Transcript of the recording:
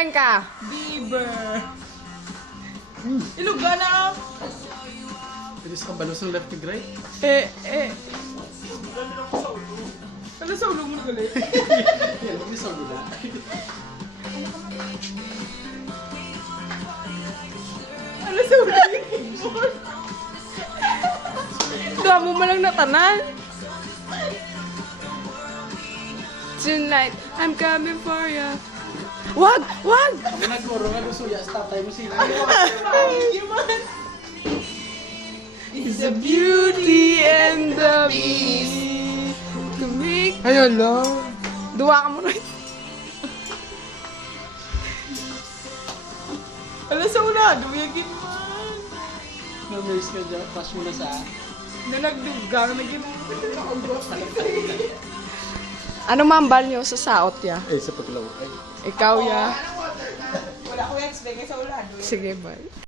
Bianca. Bieber. Iluga na. Pilis ka balusong left and right? Ano sa ulo mo galit? Yan, hindi sa gula. Ano sa ulo? Damo mo lang natanan. Tonight, I'm coming for ya. Wag! Wag! Ang nagmuro nga lusuya, stop tayo mo sila. It's the beauty and the beast. Kumik. Ayun lang. Duwa ka muna. Ano sa ulo? Dumiyagin man. Numbers ka dyan, crush mo na sa... Nalagdugang na gina. Ano mambal nyo sa saot ya? Eh, sa paglaw. Ay. Ikaw ya. Wala ko expect sa ulo. Sige, bye.